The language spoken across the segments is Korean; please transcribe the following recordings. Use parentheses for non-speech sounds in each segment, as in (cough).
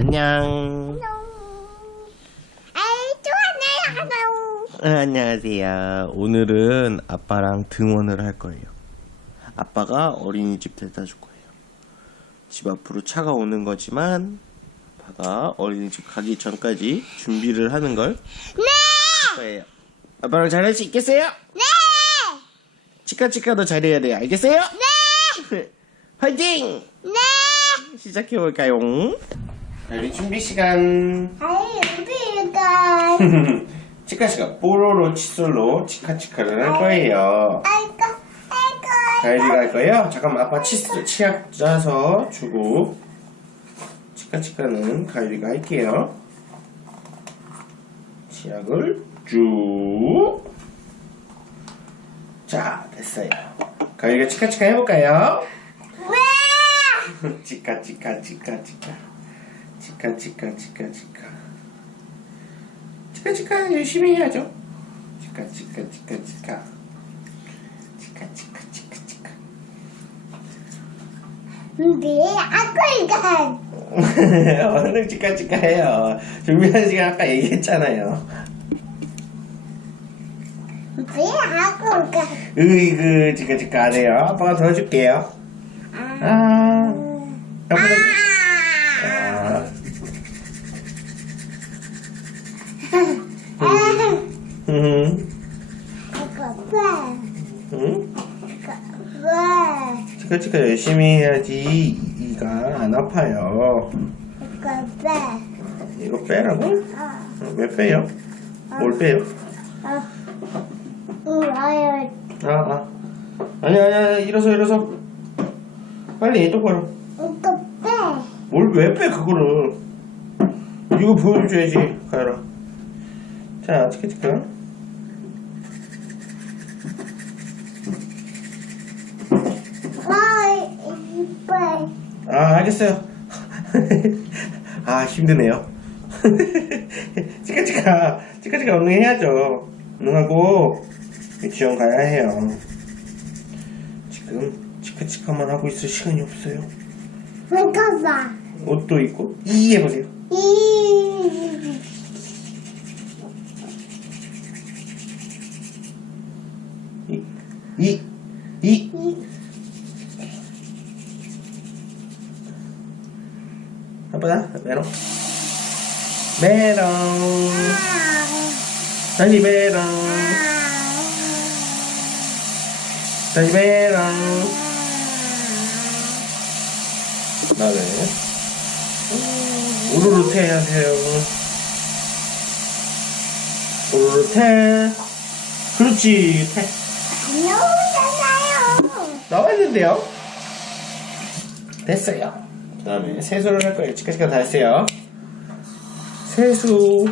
안녕. 아이 좋아해요. 어, 안녕하세요. 오늘은 아빠랑 등원을 할 거예요. 아빠가 어린이집 데려다 줄 거예요. 집 앞으로 차가 오는 거지만 아빠가 어린이집 가기 전까지 준비를 하는 걸 네. 할 거예요. 아빠랑 잘할 수 있겠어요? 네. 치카치카도 잘해야 돼요. 알겠어요? 네. (laughs) 화이팅! 네. 시작해 볼까요? 우리 준비 시간. 아이 우리가 치카 치카 뽀로로 칫솔로 치카 치카를 할 거예요. 아이고 아이고. 가이리가 할 거예요. 잠깐만 아빠 칫솔 치약 짜서 주고 치카 치카는 가이리가 할게요. 치약을 쭉. 자 됐어요. 가이리가 치카 치카 해볼까요? 왜? (laughs) 치카 치카 치카 치카 치카 치카 치카 치카 치카 치카 열심히 해야죠. 치카 치카 치카 치카 치카 치카 치카 치카 네 아이가 (laughs) 얼른 치카 치카 해요. 준비한 시간 아까 얘기했잖아요. 왜 아이가 으이그 치카 치카 안 해요. 아빠가 도와줄게요. 아 여보세요. 아. 음. 아빠 응? 왜? 치카치카 열심히 해야지 이가 안 아파요. 아빠 이거 빼라고? 아 어, 왜 빼요? 뭘 빼요? 아. 응 아유 아, 아. 아니야, 아니야, 일어서, 일어서. 빨리, 똑바로. 이거 빼. 뭘 왜 빼, 그거를. 이거 보여줘야지, 가열아. 자, 치카치카. 아 이뻐. 아, 알겠어요. (laughs) 아, 힘드네요. (laughs) 치카치카, 치카치카 얼른 해야죠. 응하고 유치원 가야 해요. 지금 치카치카만 하고 있을 시간이 없어요. 잠깐만. 옷도 입고 이 해보세요. 이. 이, 이, 이. Apaga, Vero. Vero. Dale, 나네. 우르르 태 하세요. 우르르 태. 그렇지, 태. 안 나오잖아요. 나왔는데요? 됐어요. 그 다음에 세수를 할 거예요. 치카치카 다 했어요. 세수.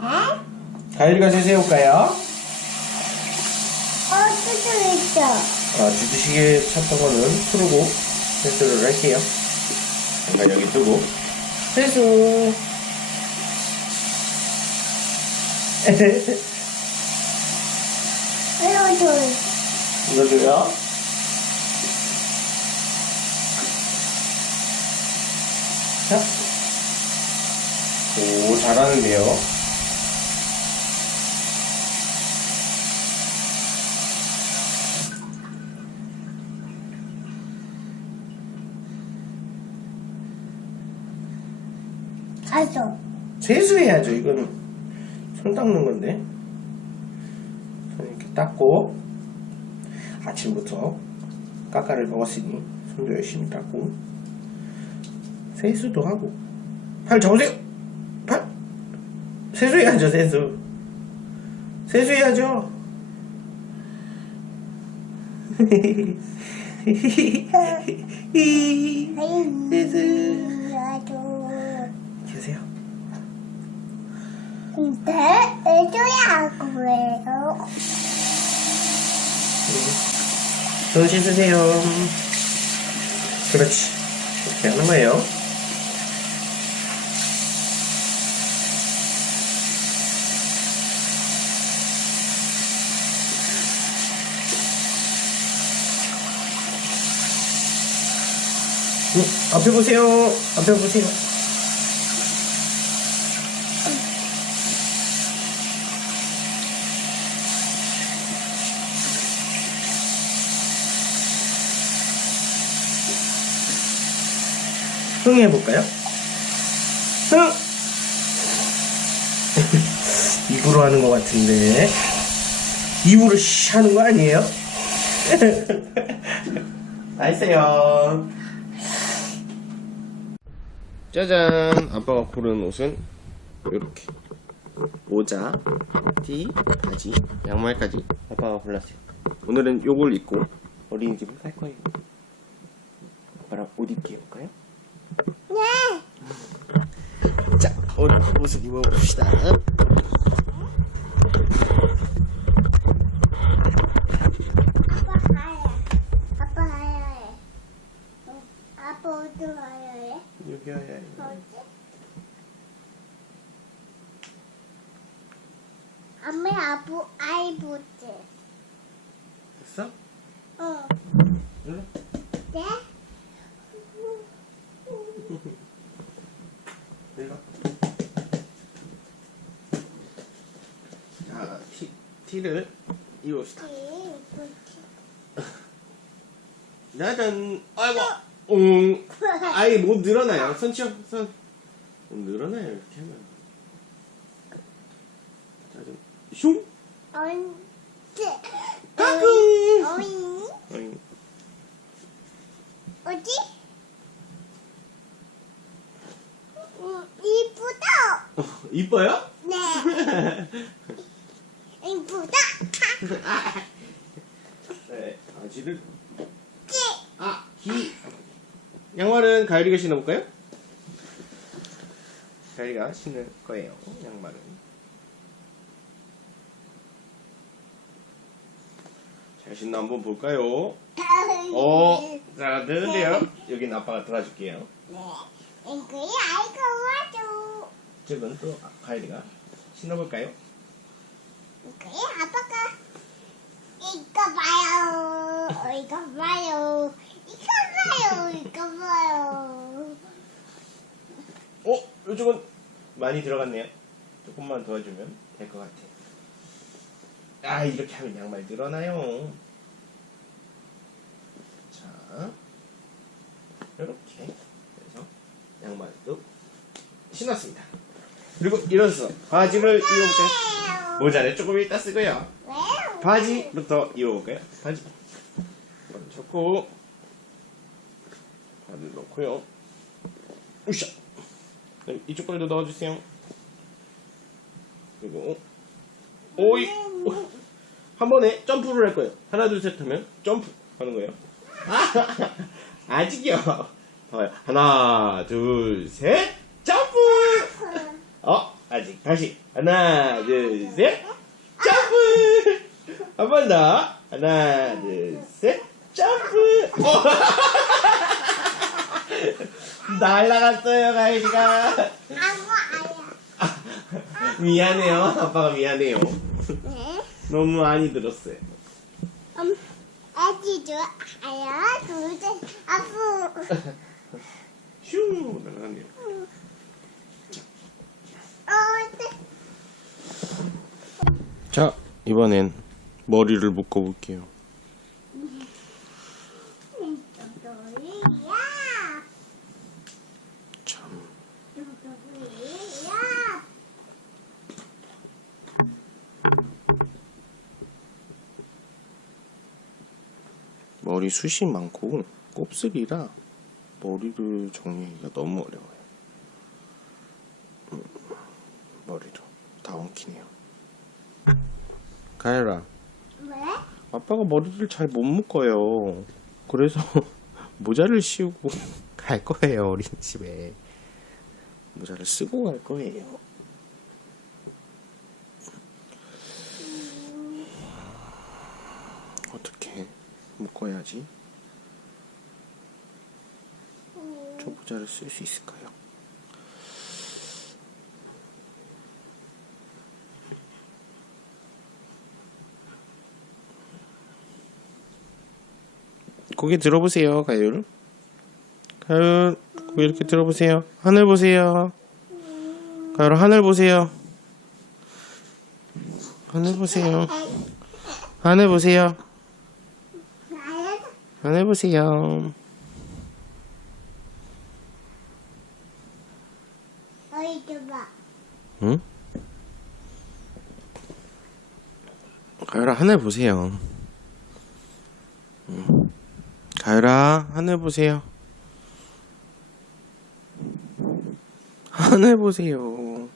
에? 가일이가 세수해볼까요? 어디도 있어. 아, 주주시계 찼던 거는 풀고 세수를 할게요. 잠깐 여기 두고. 세수. 이러도 눌러줘요. 자. 오, 잘하는데요. 가서. 세수해야죠. 이거는 손 닦는 건데. 손 이렇게 닦고 아침부터 까까를 먹었으니 손도 열심히 닦고 세수도 하고 팔 접으세요. 팔 세수해야죠. 세수. 세수해야죠. 나도. 계세요. 근데 애줘야 그래요. 손 씻으세요. 그렇지. 이렇게 하는 거예요. 응? 앞에 보세요. 앞에 보세요. 흥 해볼까요? (laughs) 흥! 입으로 하는 것 같은데 입으로 쉬하는 거 아니에요? (laughs) 알았어요 짜잔 아빠가 고른 옷은 이렇게 모자, 티, 바지, 양말까지 아빠가 골랐어요 오늘은 요걸 입고 어린이집을 갈 거예요 아빠랑 옷 입게 해볼까요? 네. 자, 오늘 옷을 입어봅시다. 아빠 하야. 아빠 하야해. 어, 아빠 어디 하야해? 여기 하야. 어디? 엄마 아부 아이 보지. 됐어? 어. 일로. 네? 일로. 자, 티, 티를 입읍시다. 짜잔. 아이고. 응. 아이 못 늘어나요. 손 치워. 손. 못 늘어나요. 이렇게 하면. 짜잔. 슝. 언제? 까꿍. 어이? 어이. 어디? 음, 이쁘다. 어, (laughs) 이뻐요? 네. (laughs) 네. 바지를 찌. 아, 기. 양말은 가열이가 신어볼까요? 가열이가 신을 거예요, 양말은. 잘 신나 한번 볼까요? 어, 자, 되는데요. 여긴 아빠가 들어줄게요. 네. 이거야 아이고 와줘. 지금 또 가열이가 신어볼까요? 이거야 아빠가 이거 봐요. 어, 이거 봐요. 이거 봐요. 이거 봐요. 어, 이쪽은 많이 들어갔네요. 조금만 도와주면 될 것 같아요. 아, 이렇게 하면 양말 늘어나요. 자, 이렇게 해서 양말도 신었습니다. 그리고 일어서 바지를 입어볼까요? 모자를 조금 이따 쓰고요. 바지부터 입어볼까요? 바지. 이건 좋고, 바지를 넣고요. 으쌰! 네, 이쪽 발도 넣어주세요. 그리고, 오이! 한 번에 점프를 할 거예요. 하나, 둘, 셋 하면 점프 하는 거예요. 아, (laughs) 아직이요. 하나, 둘, 셋, 점프! (laughs) 어, 아직. 다시. 하나, 둘, 셋, 점프! 한 번 더. 하나, 둘, 셋, 점프! 어. (laughs) 날라갔어요. 아구 아야. 미안해요. 아빠가 미안해요. 네. 너무 많이 들었어요. 음, 아기도 아야 둘째 아프. 슝! 날아갔네요. 어, 네. 자, 이번엔 머리를 묶어 볼게요. 참. 도도리야. 머리 숱이 많고 곱슬이라 머리를 정리하기가 너무 어려워요. 음, 머리도 다 엉키네요. 왜? 아빠가 머리를 잘 못 묶어요. 그래서 (laughs) 모자를 씌우고 (laughs) 갈 거예요, 어린이집에. 모자를 쓰고 갈 거예요. 어떻게 묶어야지? 저 모자를 쓸 수 있을까요? 고개 들어보세요, 가율. 가율, 고개 이렇게 들어보세요. 하늘 보세요. 가율, 하늘 보세요. 하늘 보세요. 하늘 보세요. 하늘 보세요. 응? 가열아 하늘 보세요. 응. 가열아 하늘 보세요. 하늘 보세요.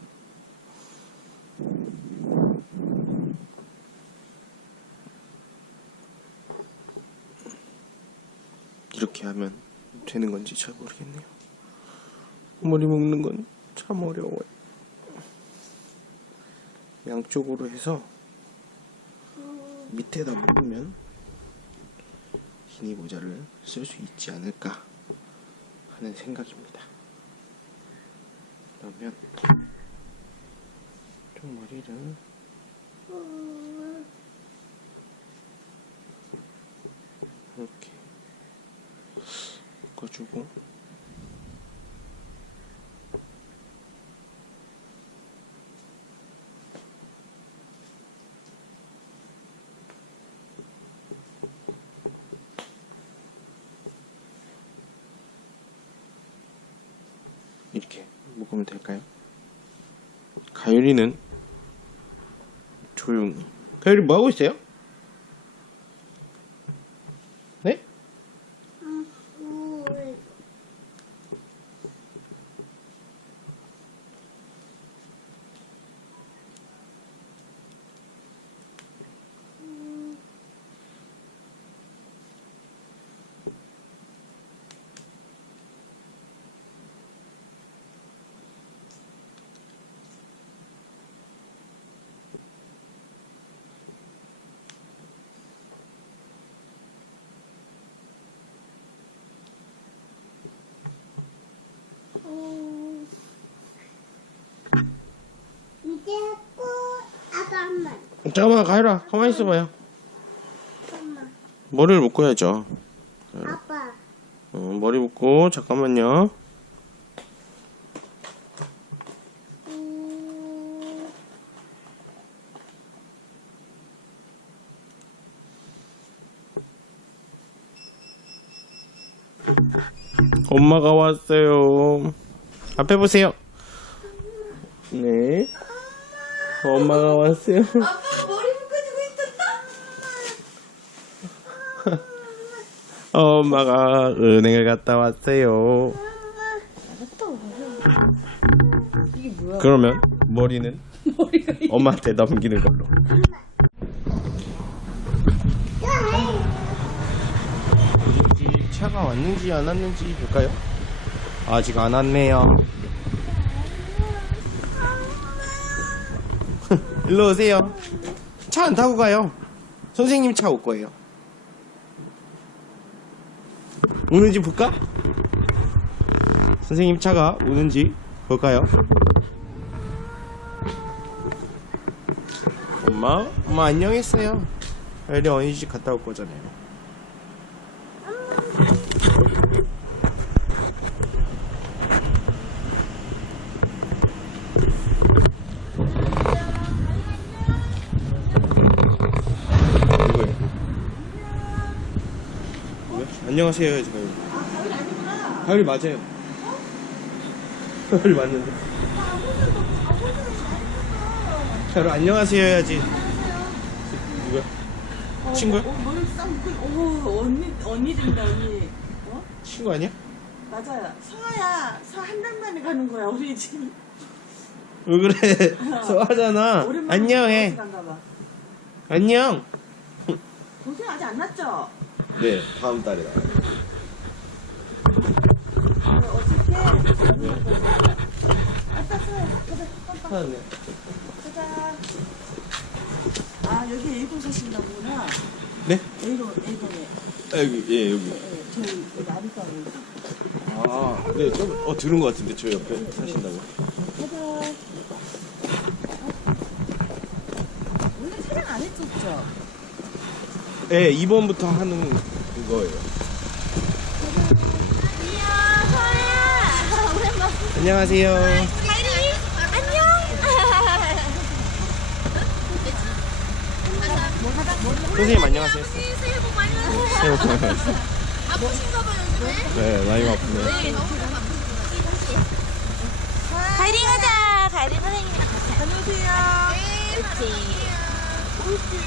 이렇게 하면 되는 건지 잘 모르겠네요. 머리 묶는 건 참 어려워요. 양쪽으로 해서 밑에다 묶으면 기니 모자를 쓸 수 있지 않을까 하는 생각입니다. 그러면 좀 머리를 음, 이렇게 묶어주고 이렇게 묶으면 될까요? 가율이는 조용히 가율이 뭐 하고 있어요? 네? 음, 음. 음. 이제 꼭 잠깐만. 가율아 가만히 있어봐요 잠깐만. 머리를 묶어야죠. 아빠. 어, 머리 묶고 잠깐만요. 음, 엄마가 왔어요. 앞에 보세요 네 엄마가 왔어요 (laughs) 아빠가 머리 묶어주고 있었다? (laughs) 엄마가 은행을 갔다 왔어요 이게 뭐야? 그러면 머리는 엄마한테 넘기는 걸로 우리 집 차가 왔는지 안 왔는지 볼까요? 아직 안 왔네요 일로 오세요 차 안 타고 가요 선생님 차 올 거예요 오는지 볼까? 선생님 차가 오는지 볼까요? 엄마? 엄마 안녕했어요. 애리 어린이집 갔다 올 거잖아요. 안녕하세요 해야지 가율이. 가율이 맞아요. 가율이 맞는데. 가율 안녕하세요 해야지. 누구야? 친구야? 어, 머리 싹 묶고, 오, 언니, 언니 된다, 언니. 어? 친구 아니야? 맞아요. 성아야, 서한 달 만에 가는 거야, 우리 지금. 왜 그래? 서하잖아. 오랜만에 안녕해. 안녕. 동생 아직 안 났죠? 네, 다음 달에 나와요. 네, 깜빡. 네. 가자. 아, 여기 A동 사신다 보구나. 네? A동, A동에. 아, 여기, 예, 여기. 네, 저희 나비가로. 아, 네, 좀, 어, 들은 것 같은데, 저 옆에 사신다고. 가자. 원래 촬영 안 했었죠? 네, 2번부터 하는 그거예요. 안녕 서야 오랜만 안녕하세요. 안녕 선생님, 안녕하세요. 새해 복 많이 받으세요 새해 복 많이 받으세요. 아프신가 봐요 요즘에 네, 많이 바쁘네요. 가이리 가자 가야지 선생님이랑 같이. 다녀오세요. 그렇지. Okay.